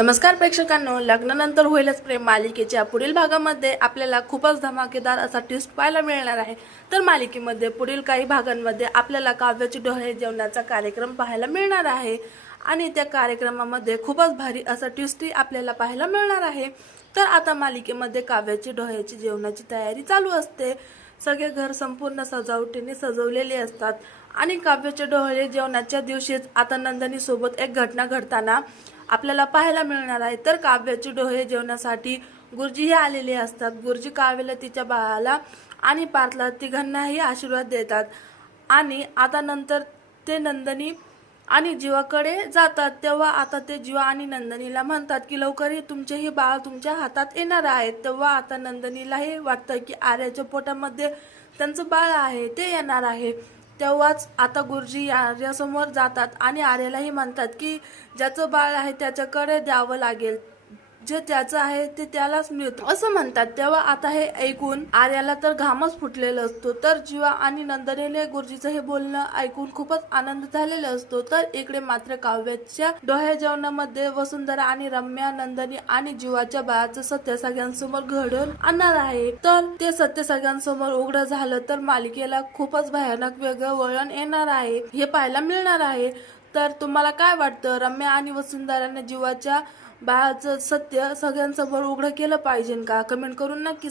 नमस्कार प्रेक्षकांनो, लग्नानंतर होईलच प्रेम मालिकेच्या पुढील भागामध्ये आपल्याला खूपच धमाकेदार असा ट्विस्ट पाहायला मिळणार आहे। तर मालिकेमध्ये पुढील काही भागांमध्ये आपल्याला काव्याची डोहाळे जेवणाचा कार्यक्रम पाहायला मिळणार आहे आणि त्या कार्यक्रमामध्ये खूपच भारी असा ट्विस्टही आपल्याला पाहायला मिळणार आहे। तर आता मालिकेमध्ये काव्याची डोहाळ्याची जेवणाची तयारी चालू असते। सगळे घर संपूर्ण सजावटीने सजवलेले असतात आणि काव्याच्या डोहाळे जेवणाच्या दिवशीच आता नंदिनी सोबत एक घटना घडताना आपल्याला पाहायला मिळणार आहे। तर काव्याची डोहाळे जेवणासाठी गुरुजीही आलेले असतात। गुरुजी काव्याला, तिच्या बाळाला आणि पार्थला तिघांनाही आशीर्वाद देतात आणि आता नंतर ते नंदिनी आणि जीवाकडे जातात। तेव्हा आता ते जीवा आणि नंदिनीला म्हणतात की लवकर तुमचेही बाळ तुमच्या हातात येणार आहे। तेव्हा आता नंदिनीलाही वाटतं की आर्याच्या पोटामध्ये त्यांचं बाळ आहे ते येणार आहे। तेव्हाच आता गुरुजी आर्यासमोर जातात आणि आर्यालाही म्हणतात की ज्याचं बाळ आहे त्याच्याकडे द्यावं लागेल, जे त्याचं आहे ते त्यालाच मिळतं असं म्हणतात। तेव्हा आता हे ऐकून आर्याला तर घामच फुटलेला असतो। तर जीवा आणि नंदिनीने गुरुजीचं हे बोलणं ऐकून खूपच आनंद झालेला असतो। तर इकडे मात्र काव्याच्या डोहाळे जेवणामध्ये वसुंधरा आणि रम्या नंदिनी आणि जीवाच्या बाळाचं सत्य सगळ्यांसमोर घडून आणणार आहे। तर ते सत्य सगळ्यांसमोर उघड झालं तर मालिकेला खूपच भयानक वेगळं वळण येणार आहे, हे पाहायला मिळणार आहे। तर तुम्हाला काय वाटतं, रम्या आणि वसुंधराने जीवाच्या बाळाचं सत्य सगळ्यांसमोर उघड केलं पाहिजे का? कमेंट करून नक्की